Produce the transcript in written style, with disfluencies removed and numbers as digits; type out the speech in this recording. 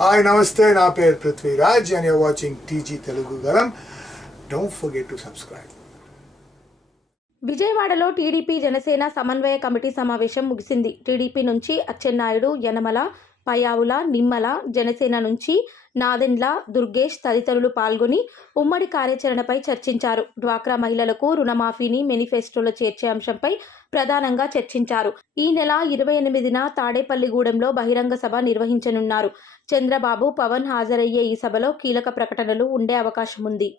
Hi నమస్తే, నా పేరు Prithviraj and you're watching TG Telugu గలం. Don't forget to subscribe. విజయవాడలో టీడీపీ జనసేన సమన్వయ కమిటీ సమావేశం ముగిసింది. టీడీపీ నుంచి అచ్చెన్నాయుడు, యనమల, పయావుల, నిమ్మల, జనసేన నుంచి నాదెండ్ల, దుర్గేష్ తదితరులు పాల్గొని ఉమ్మడి కార్యాచరణపై చర్చించారు. డ్వాక్రా మహిళలకు రుణమాఫీని మేనిఫెస్టోలో చేర్చే అంశంపై ప్రధానంగా చర్చించారు. ఈ నెల 28న తాడేపల్లిగూడెంలో బహిరంగ సభ నిర్వహించనున్నారు. చంద్రబాబు, పవన్ హాజరయ్యే ఈ సభలో కీలక ప్రకటనలు ఉండే అవకాశం ఉంది.